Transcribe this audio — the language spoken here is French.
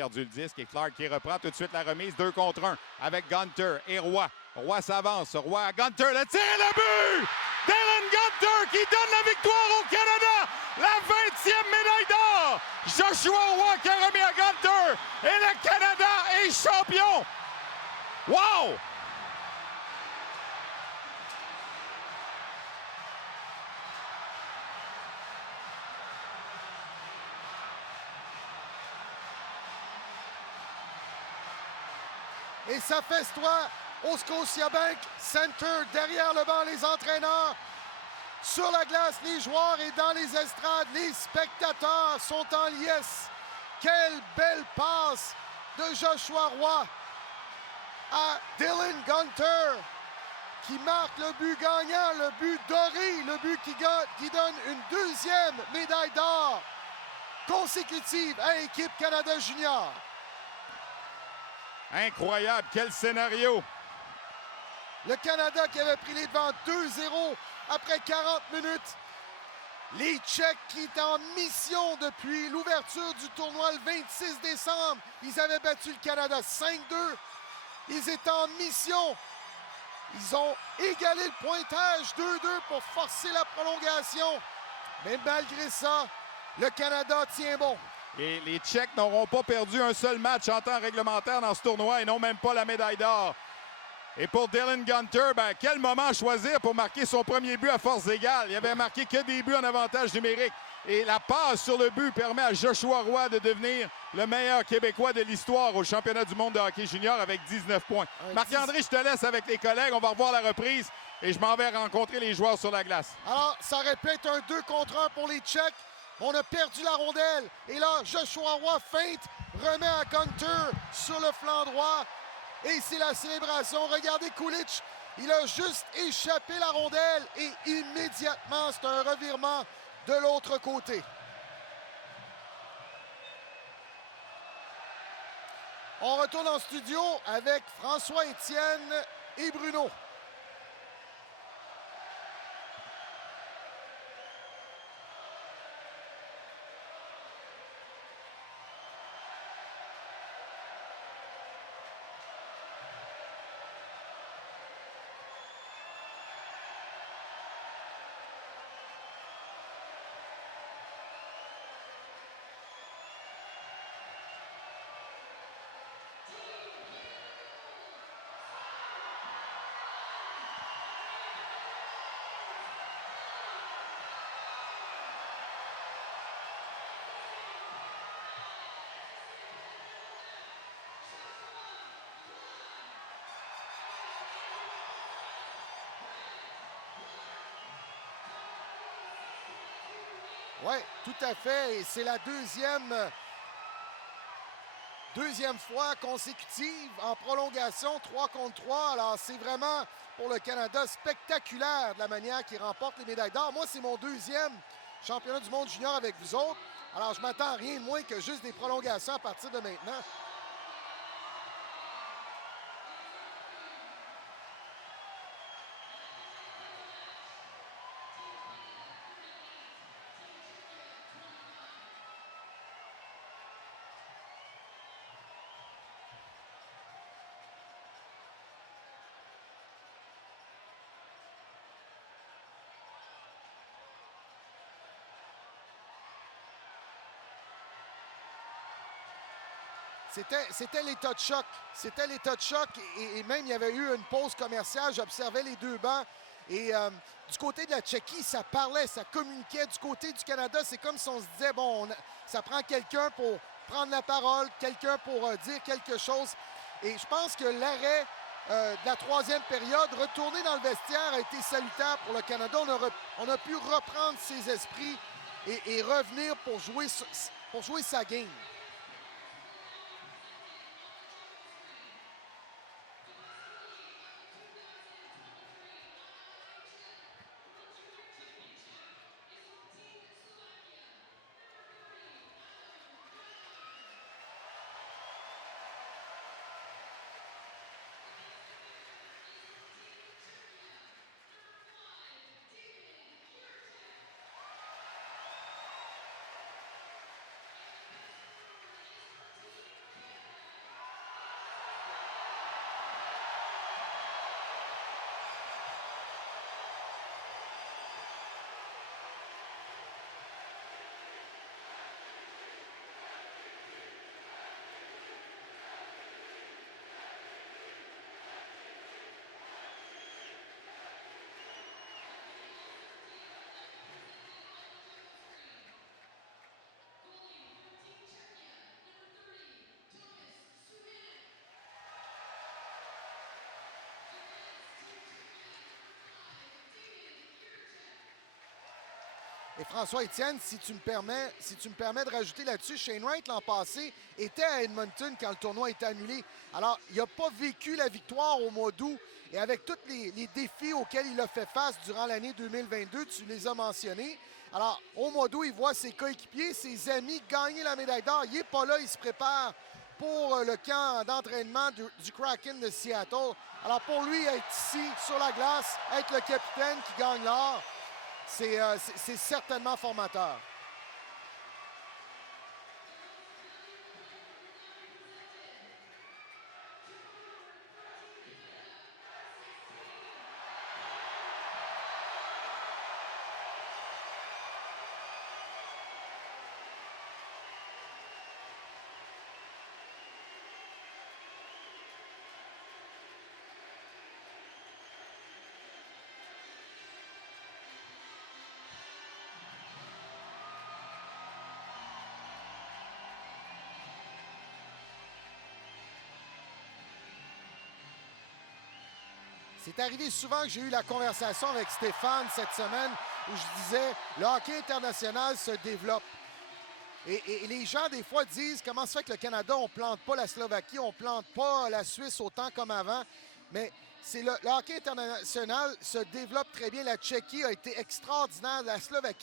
perdu le disque. Et Clark qui reprend tout de suite la remise 2 contre 1 avec Gunter et Roy. Roy s'avance. Roy à Gunter. Le tir et le but! Darren Gunter qui donne la victoire au Canada! La 20e médaille d'or! Joshua Roy qui a remis à Gunter! Et le Canada est champion! Wow! Et ça festoie au Scotiabank Center, derrière le banc, les entraîneurs. Sur la glace, les joueurs et dans les estrades, les spectateurs sont en liesse. Quelle belle passe de Joshua Roy à Dylan Gunter qui marque le but gagnant, le but doré, le but qui donne une deuxième médaille d'or consécutive à l'équipe Canada Junior. Incroyable, quel scénario! Le Canada qui avait pris les devants 2-0 après 40 minutes. Les Tchèques qui étaient en mission depuis l'ouverture du tournoi le 26 décembre. Ils avaient battu le Canada 5-2. Ils étaient en mission. Ils ont égalé le pointage 2-2 pour forcer la prolongation. Mais malgré ça, le Canada tient bon. Et les Tchèques n'auront pas perdu un seul match en temps réglementaire dans ce tournoi et n'ont même pas la médaille d'or. Et pour Dylan Gunter, quel moment choisir pour marquer son premier but à force égale? Il avait marqué que des buts en avantage numérique. Et la passe sur le but permet à Joshua Roy de devenir le meilleur Québécois de l'histoire au championnat du monde de hockey junior avec 19 points. Marc-André, je te laisse avec les collègues. On va revoir la reprise et je m'en vais rencontrer les joueurs sur la glace. Alors, ça répète un 2 contre 1 pour les Tchèques. On a perdu la rondelle. Et là, Joshua Roy feinte, remet à Gunter sur le flanc droit. Et c'est la célébration. Regardez Kulich. Il a juste échappé la rondelle. Et immédiatement, c'est un revirement de l'autre côté. On retourne en studio avec François-Étienne et Bruno. Oui, tout à fait. Et c'est la deuxième fois consécutive en prolongation, 3 contre 3. Alors, c'est vraiment, pour le Canada, spectaculaire de la manière qu'il remporte les médailles d'or. Moi, c'est mon deuxième championnat du monde junior avec vous autres. Alors, je m'attends à rien de moins que juste des prolongations à partir de maintenant. C'était l'état de choc. C'était l'état de choc et même il y avait eu une pause commerciale. J'observais les deux bancs. Et du côté de la Tchéquie, ça parlait, ça communiquait. Du côté du Canada, c'est comme si on se disait, bon, ça prend quelqu'un pour prendre la parole, quelqu'un pour dire quelque chose. Et je pense que l'arrêt de la troisième période, retourner dans le vestiaire, a été salutaire pour le Canada. On a pu reprendre ses esprits et revenir pour jouer sa game. Et François-Étienne, si tu me permets de rajouter là-dessus, Shane Wright l'an passé était à Edmonton quand le tournoi était annulé. Alors, il n'a pas vécu la victoire au mois d'août. Et avec tous les défis auxquels il a fait face durant l'année 2022, tu les as mentionnés. Alors, au mois d'août, il voit ses coéquipiers, ses amis gagner la médaille d'or. Il n'est pas là, il se prépare pour le camp d'entraînement du Kraken de Seattle. Alors, pour lui, être ici, sur la glace, être le capitaine qui gagne l'or, c'est certainement formateur. C'est arrivé souvent que j'ai eu la conversation avec Stéphane cette semaine où je disais le hockey international se développe. Et les gens, des fois, disent comment se fait que le Canada, on ne plante pas la Slovaquie, on ne plante pas la Suisse autant comme avant. Mais le hockey international se développe très bien. La Tchéquie a été extraordinaire. La Slovaquie